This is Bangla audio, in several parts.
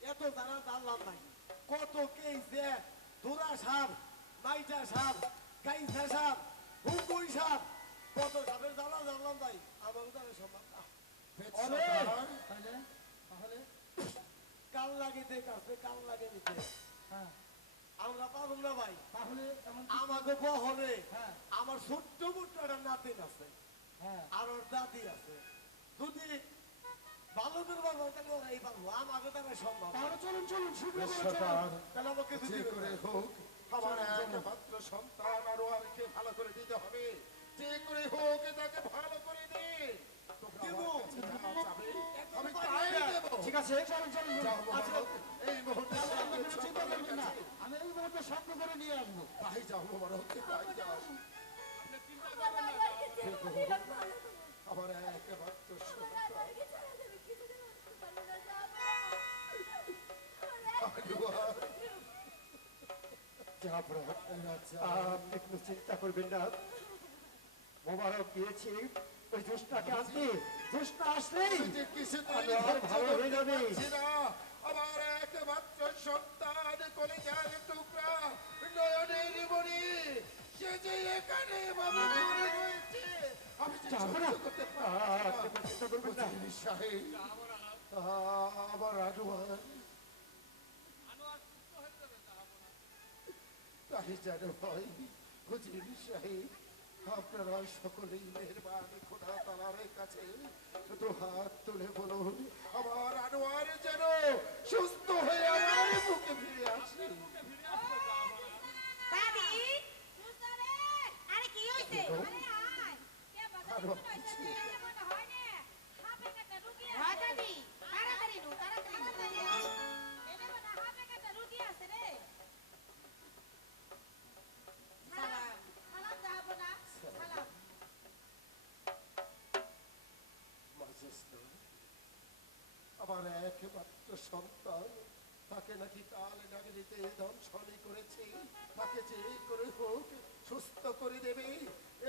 এত জানা জানলাম নাই কত কেছে ধুরা সাপ নাইটা সাপ গাইছা সাপ হুকুই সাপ কত সাপের জানা জানলাম ভাই আমার জানা সম্ভব না তাহলে তাহলে কাল লাগিতে কাছে কাল লাগে নিতে হ্যাঁ আমরা পারব না ভাই তাহলে এমন আমাকে বহরে হ্যাঁ আমার ছোট্ট মোট্ট একটা নাতিন আছে হ্যাঁ আর ওর দাদি আছে যদি ভালো করে পারবো তাহলে ওরাই পারবো আমাকে তারা সম্ভব তাহলে চলুন চলুন শীঘ্র করে চলুন। তাহলে আমাকে যে দিতে করে হোক আমার একমাত্র সন্তান আরো আরকে ভালো করে দিতে হবে যে করে হোক তাকে ভালো করে দে তোমরা আমার কাছে যা চাবে, আমি তাই দেব। ঠিক আছে চলুন চলুন যাও আচ্ছা, মোবারক, এই মুহূর্তে তাহলে আপনারা সঙ্গে কোনো চিন্তা করবেন না কাছে। আমি এই মুহূর্তে স্বপ্ন করে নিয়ে আসবো তাই যাও মোবারক, তাই যাও। আমার একমাত্র সন্তান আনোয়ার। আপনি কোনো চিন্তা করবেন না মোবারক গিয়েছি ওই জোসনাকে আনতে জোসনা আসলেই আমি যে কিছুতেই আনোয়ার ভালো হয়ে যাবে। পারছি না। আমার একমাত্র সন্তান কলিজার টুকরা নয়নের মণি সে যে এখানে এভাবে পড়ে রয়েছে আমি যে যাবো না। সহ্য করতে পারছি আপনি কোনো চিন্তা করবেন না না। সাহেব আমার আনোয়ার তাই যেন হয় হুজুর সাহেব আপনারা সকলেই মেহরবানি খোদা তাআলার কাছে তো হাত তুলে বলুন আমার আনোয়ার যেন সুস্থ হয়ে আমার বুকে ফিরে আসে। দাদি সুসরে আরে কি হইছে আরে আয় কে বাজারে আরো হইছে কিছু। এর মধ্যে হয় না হাফে কাটা রুটি আছে হ্যাঁ দাদি তাড়াতাড়ি নু তাড়াতাড়ি এর মধ্যে হাফে কাটা রুটি আছে রে সালাম সালাম যাবো না সালাম মাজেস্টার, আমার একমাত্র সন্তান তাকে নাকি কাল নাগরিতে দংশনই করেছে তাকে যে করে হোক সুস্থ করে দেবে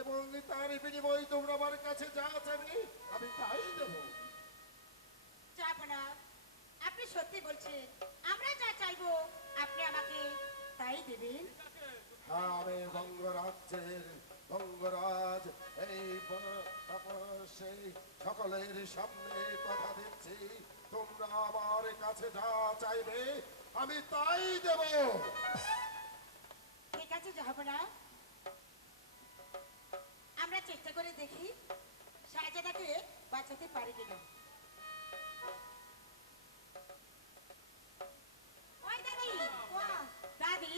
এবং তার বিনিময়ে তোমরা আমার কাছে যা চাবে আমি তাই দেবো। যাবো না আপনি সত্যি বলছেন আমরা যা চাইবো আপনি আমাকে তাই দেবেন হ্যাঁ, আমি বঙ্গরাজ্যের বঙ্গরাজ এই সেই সকলের সামনে কথা দিচ্ছি তোমরা আমার কাছে যা চাইবে আমি তাই দেব। ঠিক আছে যাবো না আমরা চেষ্টা করে দেখি শাহজাদাকে বাঁচাতে পারি কিনা ওই দাদি দাদি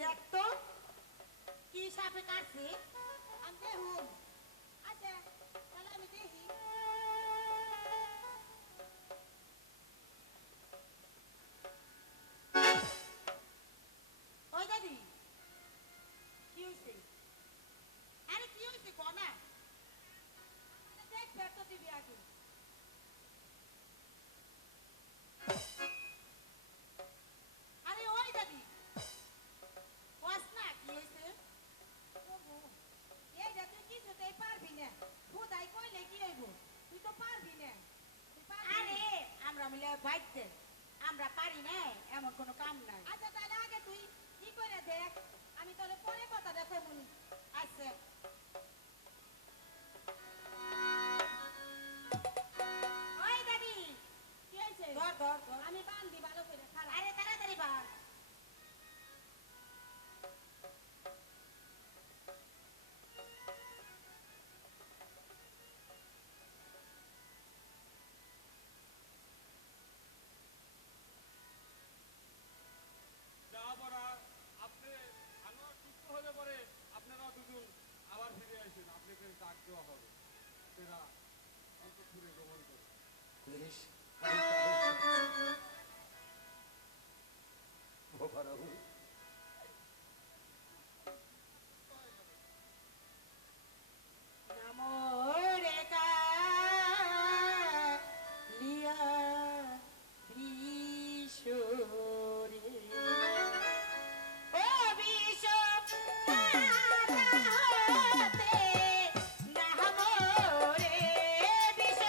দেখ তো কি সাপে কাটছে আমি দেখুন আচ্ছা তাহলে আমি দেখি ওই দাদি কি হয়েছে আরে কি হয়েছে কোনা দেখ তো টিভি আগে আরে ওই দাদি ওয়াস না কি হয়েছে ওগো এই দাদি কিছুতেই পারবি না খুদাই কইলে কি হইব তুই তো পারবি না আরে আমরা মিলে বাইতে আমরা পারি না এমন কোনো কাম নাই আচ্ছা তাহলে আগে তুই কি করে দেখ আমি তোরে পরে কথা দেখো মনি আচ্ছা ওই দাদি কি হইছে ধর ধর ধর আমি বান্ধি ভালো করে খারাপ আরে তাড়াতাড়ি বাঁধ যাওয়ার আপনি আনোয়ার সুস্থ হলে পরে আপনারা দুজন আবার ফিরে আসেন আপনাকে ডাক দেওয়া হবে এরা অন্তঃপুরে গমন করে বেশ, আমি তাই করছি। মোবারক, নমো রে কালিয়া বিশ্বরে ও বিশ্ব হতে নমো রে বিশ্ব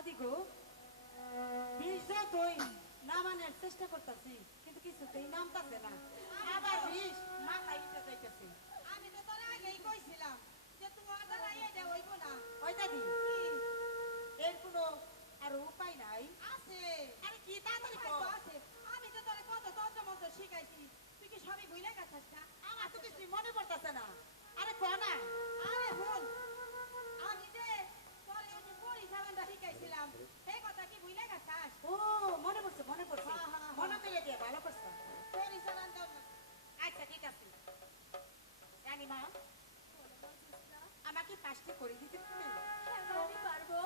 দাদি গো বিষ যতই নামানোর চেষ্টা করতেছি কিন্তু কিছুতেই নামতাছে না আবার বিষ মাথায় উঠে যাইতেছে আমি তো তোর আগেই কইছিলাম যে তোমার দ্বারা এটা হইব না। ওই দাদি এর কোনো আর উপায় নাই আছে আরে কি তাড়াতাড়ি হয়তো কর আছে। আমি তো তোরে কত তন্ত্র মন্ত্র শিখাইছি, তুই কি সবই ভুলে গেছিস না? আমার তো কিছু মনে পড়তেছে না আরে কো না আরে হুন, আমি যে তোরে ওই যে পরিচালনটা শিখাইছিলাম, সেই কথা কি ভুলে গেছিস? ও মনে পড়ছে হ্যাঁ, হ্যাঁ, মনে করে দিয়ে ভালো করছো পরিচালন দাও না। আচ্ছা ঠিক আছে রানীমা আমাকে পাঁচটি করে দিতে পারবেন হ্যাঁ আমি পারবো।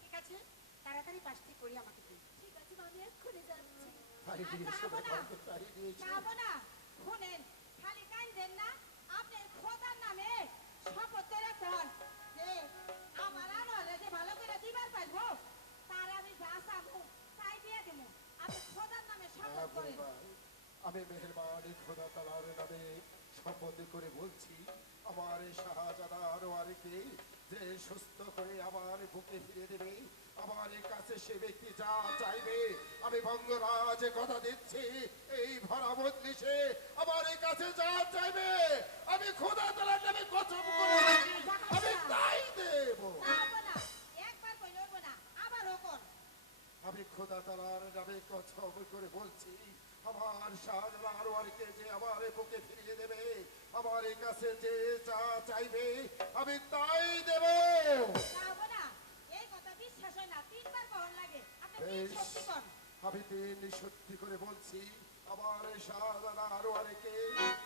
ঠিক আছে তাড়াতাড়ি পাঁচটি করে আমাকে দিন ঠিক আছে আমি এক্ষুনি যাচ্ছি। তাই দিয়েছে রে বাবা, তাই দিয়েছে। যাবো না, শুনেন, খালি কাইন্দেন না, আপনি খোদার নামে শপথ করে কোন যে আমার আনোয়ারে যে ভালো করে দিবার পাইবো, তার আমি যা চাবো তাই দিয়ে দেবো। আপনি খোদার নামে হ্যাঁ শপথ করেন। বুড়িমা, আমি মেহেরবান খোদা তাআলার নামে শপথ করে বলছি, আমার এই শাহজাদা আনোয়ারকে যে সুস্থ করে আমার বুকে ফিরে দেবে, আমার কাছে সে ব্যক্তি যা চাইবে, আমি বঙ্গরাজ কথা দিচ্ছি, এই ভরা মজলিসে আমার কাছে যা চাইবে, আমি খোদা তাআলার নামে কসম করে বলছি, আমি তাই দেব। যাবো না, একবার কই লইব না, আবারও কোন। আমি খোদা তাআলার নামে কসম করে বলছি, আমার শাহজাদা আনোয়ারকে যে আমার বুকে ফিরিয়ে দেবে, আমার কাছে যে যা চাইবে আমি তাই দেব। যাবো না, এই কথা বিশ্বাস হয় না, তিনবার কহন লাগে। আপনি তিন বেশ। সত্যি কোন। আমি দিন সত্যি করে বলছি, আমার শাহজাদা আনোয়ারকে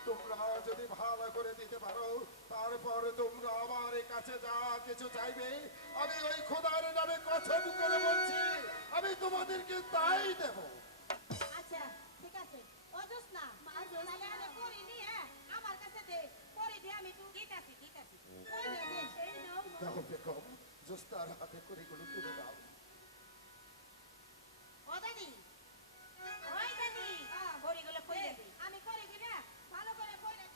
তোমরা যদি ভালো করে দিতে পারো, তারপর তোমরা আমার কাছে যা কিছু চাইবে, আমি ওই খোদার নামে কসম করে বলছি, আমি তোমাদেরকে তাই দেব। আচ্ছা ঠিক আছে, অজস না মা, জোস তাহলে না। আমি করি নি, হ্যাঁ আমার কাছে দে, করে দিয়ে আমি তুই ঠিক আছে ঠিক আছে কই দে দে। এই নাও মা। দেখো বেগম, জোস্তার হাতে করিগুলো তুলে দাও। ও দাদি ওই দাদি বড়িগুলো কই দে, দাদি আমি করি কি রে, ভালো করে কইরে।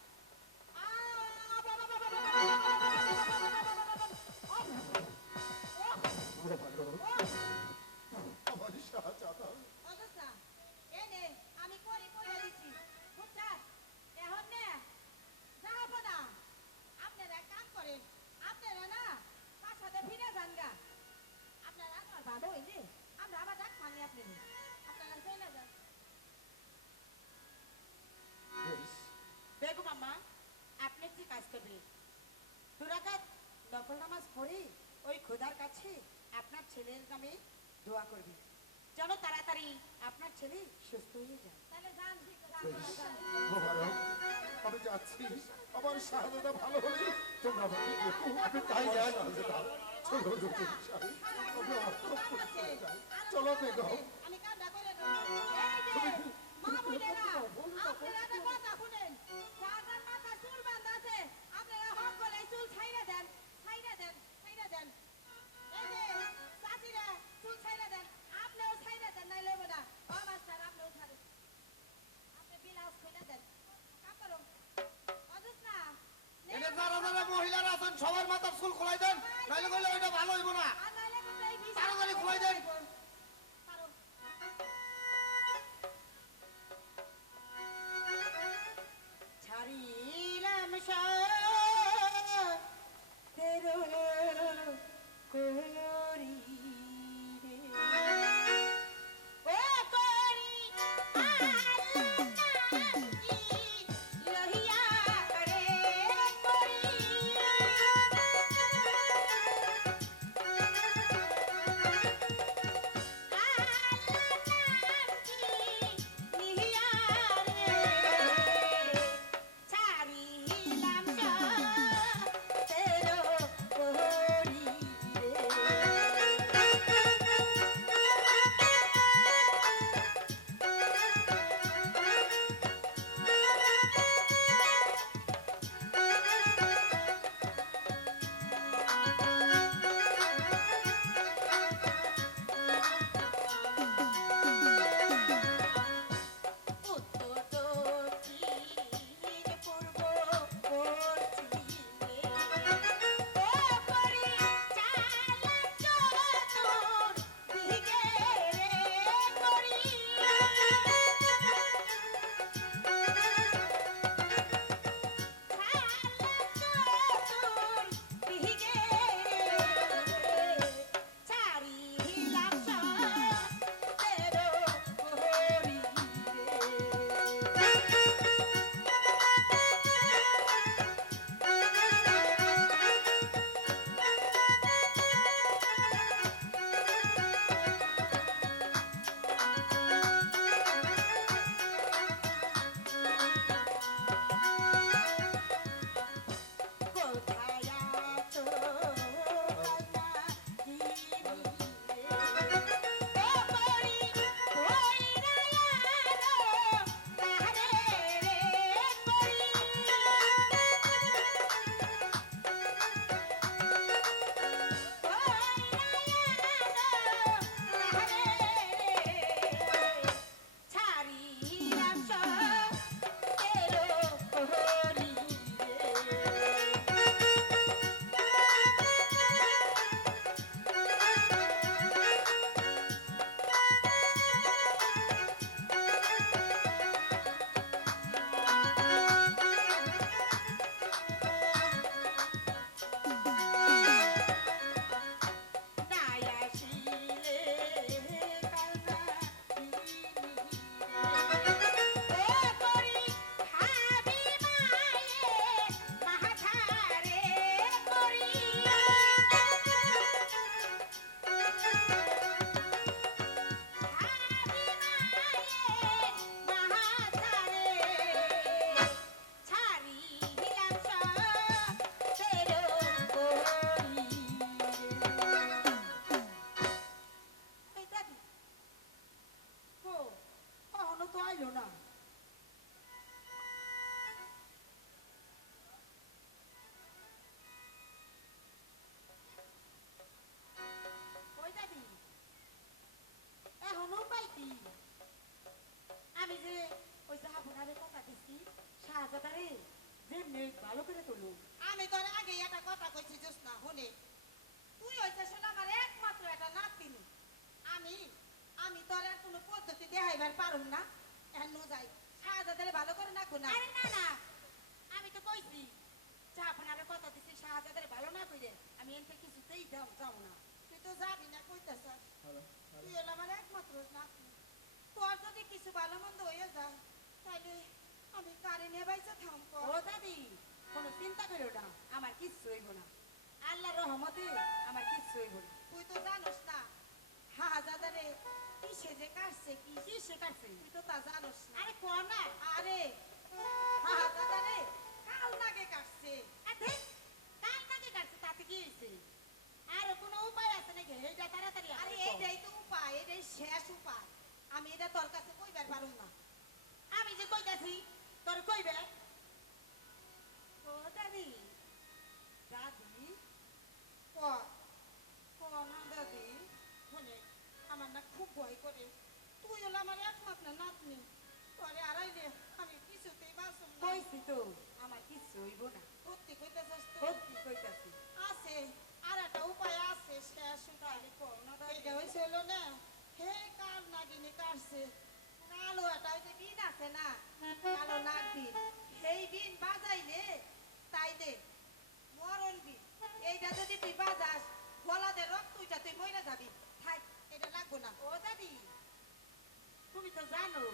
আমার শাহজাদা, অজস না, এই নে আমি করি কইরে দিচ্ছি, বুঝছাস? এখন নে যাবো না, আপনারা এক কাম করেন, আপনারা না বাসাতে ফিরে যান গা। আপনারা আমার ভালো হইলে আমরা আবার ডাক মানি আপনাদের, আপনারা চলে যান। বেশ, বেগম আম্মা আপনি কি কাজ করবে দুরাকাত নফল নামাজ পড়ে ওই খোদার কাছে আপনার ছেলের নামে দোয়া করবে যেন তাড়াতাড়ি আপনার ছেলে সুস্থ হয়ে যায় তাহলে যান, বেশ, মোবারক, আমি যাচ্ছি, আমার শাহজাদা ভালো হলে তোমরা আমাকে দেখো, আমি তাই যাই শাহজাদা। চলো রুটিন সাহেব, আমি অর্থ করে যাই। চলো বেগম। আমি কামটা করে দেব। এই যে মা বোনেরা, আপনারা একটা কথা শুনেন, যার মাথা চুল বাঁধা আছে, আপনারা হক করে চুল ছাইড়া দেন, ছাইড়া দেন, ছাইড়া দেন। এই যে চাচিরা চুল ছাইড়া দেন, আপনিও ছাইড়া দেন, নাই লইব না। ও মাস্টার, আপনিও ছাড়েন। আপনি বিলাস খুইলা দেন। কাম করো। অজস না, এনে যারা যারা মহিলারা আছেন সবার মাথার চুল খোলাই দেন, নাইলে কইলে ওইটা ভালো হইব না। আর নাইলে কিন্তু এই বিষ- তাড়াতাড়ি খুলাই দেন। পারো। ছাড়িলাম তেরো করি রে ও করি লহিয়া রে করি নিহিয়া রে ছাড়িলাম তেরো তুই হলো আমার একমাত্র নাতনি। তোর যদি কিছু ভালো মন্দ হয়ে যায় তাহলে আমি কারে নিয়ে বাইচা থামবো। ও দাদি কোনো চিন্তা করো না, আমার কিচ্ছু হইব না। আল্লাহর রহমতে আমার কিচ্ছু হইব না। তুই তো জানোস না হাজারে কিসে যে কাটছে কি কি শেখাচ্ছে? তুই তো তা জানোস না। আরে কো না। আরে হাজারে কাল নাগে কাটছে। আরে কাল নাকি কাটছে তাতে কি হয়েছে? আর কোনো উপায় আছে নাকি? এইটা তাড়াতাড়ি আরে আমাকে কও। এইটাই তো উপায়, এটাই শেষ উপায়। আমি এটা তোর কাছে কইবার পারুম না। আমি যে কইতাছি তোর কইবে। ও দাদি, দাদি কর কর না দাদি, শুনে আমার না খুব ভয় করে। তুই হলো আমার একমাত্র নাতনি, তোরে আড়াইলে আমি কিছুতেই বাঁচব না। কইছি তো আমার কিচ্ছু হইব না। সত্যি কইতেছস তো? সত্যি কইতাছি। আছে আর একটা উপায় আছে, শেষ উপায়। কও না দাদি। এটা হয়েছিল না হে কাল নাগিনি কাটছে কালো একটা ওই যে বিন আছে না, কালো নাগ বিন, সেই বিন বাজাইলে তাই দে মরণ বিন। এইটা যদি তুই বাজাস গলাতে রক্ত উইটা তুই মরে যাবি। থাক এটা লাগবো না। ও দাদি, তুমি তো জানো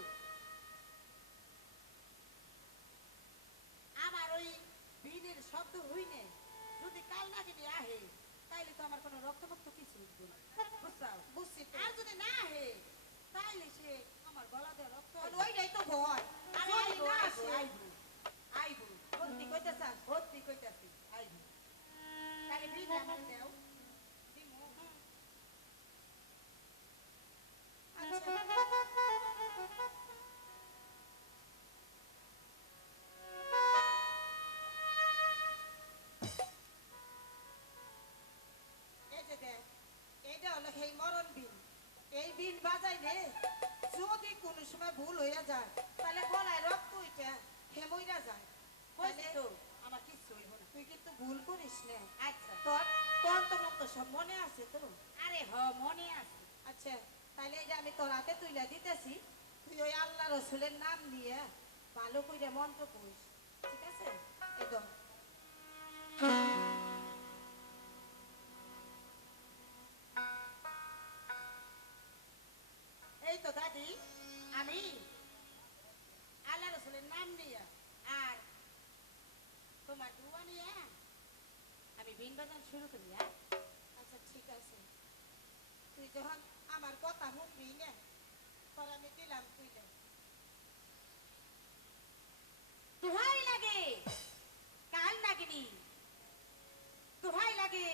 আমার ওই বিনের শব্দ হইনে যদি কাল না কিনে আহে তাইলে তো আমার কোনো রক্তমুক্ত কিছু উঠবে না, বুঝছো? বুঝছি তো। আর যদি না আহে তাইলে সে আমার গলা দিয়ে রক্ত আর ওইটাই তো ভয়। আরে যদি আইবো না আইবো আসে, আইবো আইবো। সত্যি কইতেছাস? সত্যি কইতাছি আইবো। তাহলে বিন আমার দেও। দিমু। আচ্ছা এই যে দেখ, এইটা হলো সেই মরণ বিন। এই বিন বাজাইলে যদি কোনো সময় ভুল হইয়া যায় তাহলে গলায় রক্ত উইটা হেমইরা যায়। কইছি তাইলে তো আমার কিচ্ছু হইব না। তুই কিন্তু ভুল করিস না। আচ্ছা। তোর তোর তো মতো সব মনে আছে তো। আরে হ মনে আছে। আচ্ছা তাহলে এই যে আমি তোর হাতে তুইলা দিতেছি, তুই ওই আল্লাহ রসুলের নাম নিয়ে ভালো করে মন্ত্র করিস, ঠিক আছে? একদম এই তো দাদি, আমি আল্লাহ রসুলের নাম নিয়ে আর তোমার দুয়া নিয়ে আমি বিন বাজান শুরু করি। আচ্ছা ঠিক আছে। তুই যখন আমার কথা শুনবি না তোর আমি দিলাম তুইলে। দোহাই লাগে কাল নাগিনি, দোহাই লাগে